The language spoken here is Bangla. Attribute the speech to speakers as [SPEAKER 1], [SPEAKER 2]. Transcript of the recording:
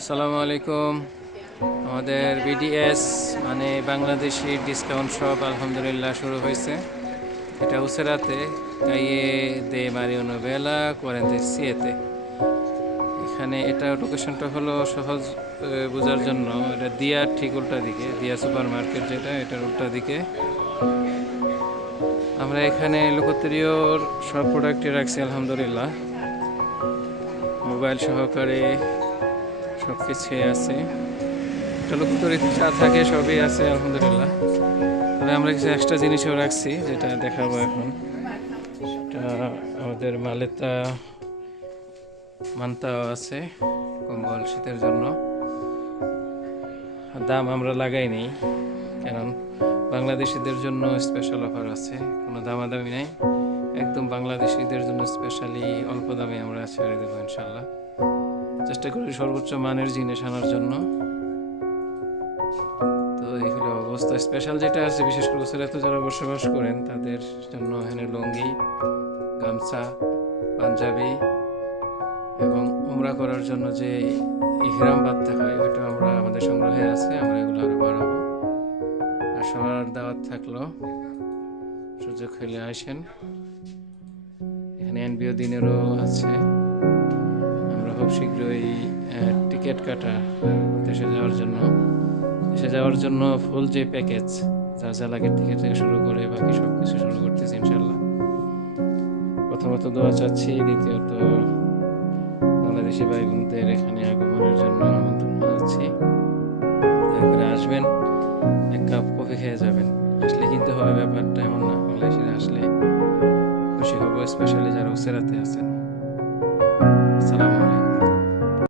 [SPEAKER 1] আসসালামু আলাইকুম। আমাদের বিডিএস মানে বাংলাদেশি ডিসকাউন্ট শপ আলহামদুলিল্লাহ শুরু হয়েছে। এটা উসেরাতে কাইয়ে দে মারিওনো বেলা কোয়ারেন্তে সিয়েতে এখানে এটা লোকেশনটা হলো সহজ বোঝার জন্য। এটা দিয়ার ঠিক উল্টা দিকে, দিয়া সুপার মার্কেট যেটা, এটার উল্টা দিকে। আমরা এখানে লোকোত্তরীয়র সব প্রোডাক্টই রাখছি, আলহামদুলিল্লাহ। মোবাইল সহকারে সব কিছুই আছে। লোকোত্তরীতে যা থাকে সবই আছে, আলহামদুলিল্লাহ। তবে আমরা কিছু এক্সট্রা জিনিসও রাখছি, যেটা দেখাবো এখন। আমাদের মালেতা মান্তাও আছে, কম্বল শীতের জন্য। দাম আমরা লাগাই নেই, কারণ বাংলাদেশিদের জন্য স্পেশাল অফার আছে, কোনো দামাদামি নাই। একদম বাংলাদেশিদের জন্য স্পেশালি অল্প দামে আমরা ছেড়ে দেবো, ইনশাল্লাহ। চেষ্টা করি সর্বোচ্চ মানের জিনিস আনার জন্য। তো এই হলো অবস্থা। স্পেশাল যেটা আছে, বিশেষ করে উসেরাতে যারা বসবাস করেন, তাদের জন্য এখানে লুঙ্গি, গামছা, পাঞ্জাবি এবং উমরা করার জন্য যে ইহরাম বাঁধতে হয়, ওইটা আমরা আমাদের সংগ্রহে আছে, আমরা এগুলো আরও বাড়াবো। আর সবার দাওয়াত থাকল। সুযোগ হলে আসেন। এখানে এনবিও দিনেরও আছে। খুব শীঘ্রই টিকিট কাটা দেশে যাওয়ার জন্য। দেশে যাওয়ার জন্য ফুল যে প্যাকেজ যা যা লাগে টিকিট থেকে শুরু করে বাকি সব কিছু শুরু করতেছি ইনশাল্লাহ প্রথমত দোয়া চাচ্ছি, দ্বিতীয়ত বাংলাদেশি ভাই বোনদের এখানে আগমনের জন্য আমন্ত্রণ জানাচ্ছি। করে আসবেন, এক কাপ কফি খেয়ে যাবেন। আসলে কিনতে হবে ব্যাপারটা এমন না, বাংলাদেশিরা আসলে খুশি হব স্পেশালি যারা উসেরাতে আছেন।